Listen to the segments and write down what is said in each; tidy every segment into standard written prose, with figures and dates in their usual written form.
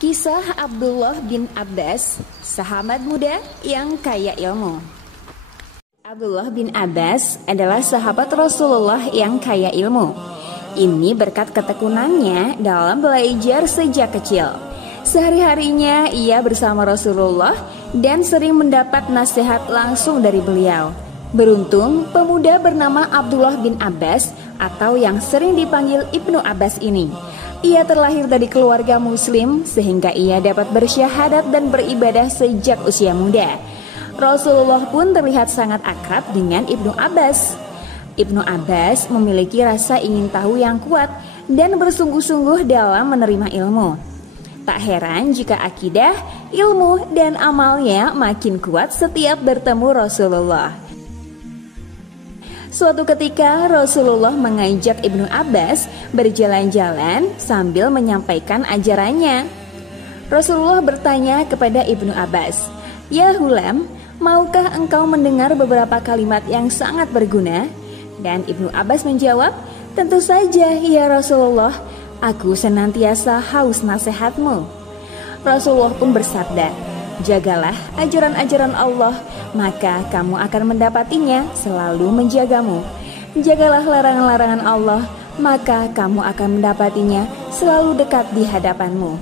Kisah Abdullah bin Abbas, sahabat muda yang kaya ilmu. Abdullah bin Abbas adalah sahabat Rasulullah yang kaya ilmu. Ini berkat ketekunannya dalam belajar sejak kecil. Sehari-harinya ia bersama Rasulullah dan sering mendapat nasihat langsung dari beliau. Beruntung pemuda bernama Abdullah bin Abbas atau yang sering dipanggil Ibnu Abbas ini. Ia terlahir dari keluarga muslim sehingga ia dapat bersyahadat dan beribadah sejak usia muda. Rasulullah pun terlihat sangat akrab dengan Ibnu Abbas. Ibnu Abbas memiliki rasa ingin tahu yang kuat dan bersungguh-sungguh dalam menerima ilmu. Tak heran jika akidah, ilmu, dan amalnya makin kuat setiap bertemu Rasulullah. Suatu ketika Rasulullah mengajak Ibnu Abbas berjalan-jalan sambil menyampaikan ajarannya. Rasulullah bertanya kepada Ibnu Abbas, "Ya Hulam, maukah engkau mendengar beberapa kalimat yang sangat berguna?" Dan Ibnu Abbas menjawab, "Tentu saja ya Rasulullah, aku senantiasa haus nasihatmu." Rasulullah pun bersabda, "Jagalah ajaran-ajaran Allah, maka kamu akan mendapatinya selalu menjagamu. Jagalah larangan-larangan Allah, maka kamu akan mendapatinya selalu dekat di hadapanmu.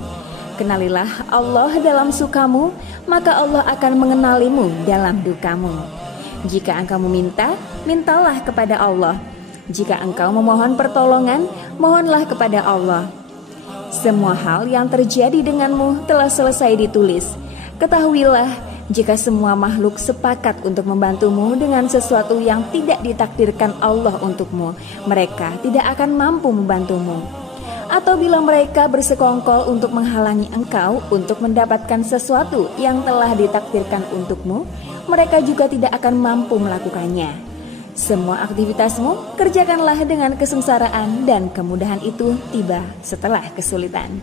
Kenalilah Allah dalam sukamu, maka Allah akan mengenalimu dalam dukamu. Jika engkau meminta, mintalah kepada Allah. Jika engkau memohon pertolongan, mohonlah kepada Allah. Semua hal yang terjadi denganmu telah selesai ditulis. Ketahuilah, jika semua makhluk sepakat untuk membantumu dengan sesuatu yang tidak ditakdirkan Allah untukmu, mereka tidak akan mampu membantumu. Atau bila mereka bersekongkol untuk menghalangi engkau untuk mendapatkan sesuatu yang telah ditakdirkan untukmu, mereka juga tidak akan mampu melakukannya. Semua aktivitasmu kerjakanlah dengan kesengsaraan dan kemudahan itu tiba setelah kesulitan."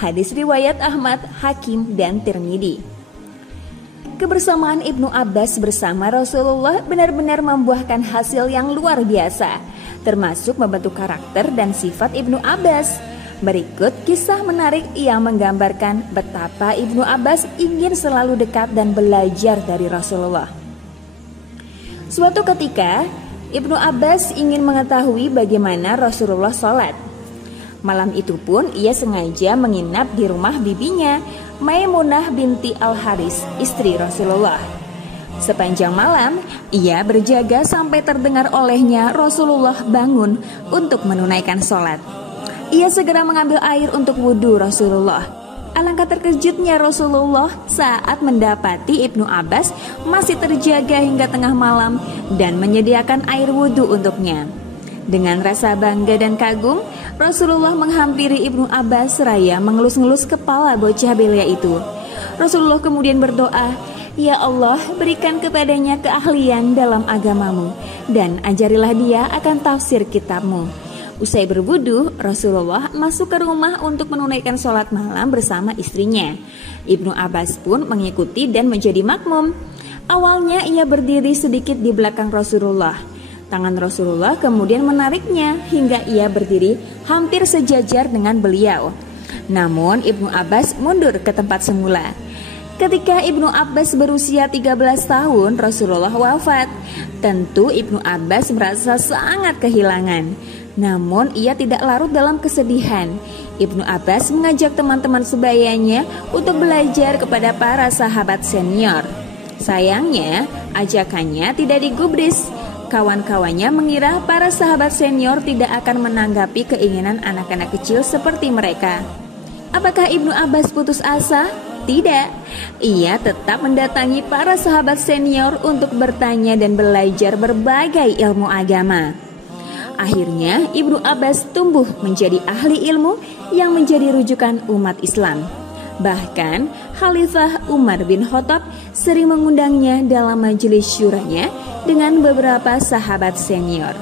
Hadis riwayat Ahmad, Hakim, dan Tirmidzi. Kebersamaan Ibnu Abbas bersama Rasulullah benar-benar membuahkan hasil yang luar biasa, termasuk membentuk karakter dan sifat Ibnu Abbas. Berikut kisah menarik yang menggambarkan betapa Ibnu Abbas ingin selalu dekat dan belajar dari Rasulullah. Suatu ketika, Ibnu Abbas ingin mengetahui bagaimana Rasulullah sholat. Malam itu pun ia sengaja menginap di rumah bibinya, Maimunah binti Al-Haris, istri Rasulullah. Sepanjang malam, ia berjaga sampai terdengar olehnya Rasulullah bangun untuk menunaikan sholat. Ia segera mengambil air untuk wudhu Rasulullah. Alangkah terkejutnya Rasulullah saat mendapati Ibnu Abbas masih terjaga hingga tengah malam dan menyediakan air wudhu untuknya. Dengan rasa bangga dan kagum, Rasulullah menghampiri Ibnu Abbas seraya mengelus-ngelus kepala bocah belia itu. Rasulullah kemudian berdoa, "Ya Allah, berikan kepadanya keahlian dalam agamamu dan ajarilah dia akan tafsir kitabmu." Usai berwudu, Rasulullah masuk ke rumah untuk menunaikan sholat malam bersama istrinya. Ibnu Abbas pun mengikuti dan menjadi makmum. Awalnya ia berdiri sedikit di belakang Rasulullah. Tangan Rasulullah kemudian menariknya hingga ia berdiri hampir sejajar dengan beliau. Namun Ibnu Abbas mundur ke tempat semula. Ketika Ibnu Abbas berusia 13 tahun, Rasulullah wafat. Tentu Ibnu Abbas merasa sangat kehilangan. Namun ia tidak larut dalam kesedihan. Ibnu Abbas mengajak teman-teman sebayanya untuk belajar kepada para sahabat senior. Sayangnya, ajakannya tidak digubris. Kawan-kawannya mengira para sahabat senior tidak akan menanggapi keinginan anak-anak kecil seperti mereka. Apakah Ibnu Abbas putus asa? Tidak. Ia tetap mendatangi para sahabat senior untuk bertanya dan belajar berbagai ilmu agama. Akhirnya Ibnu Abbas tumbuh menjadi ahli ilmu yang menjadi rujukan umat Islam. Bahkan Khalifah Umar bin Khattab sering mengundangnya dalam majelis syuranya dengan beberapa sahabat senior.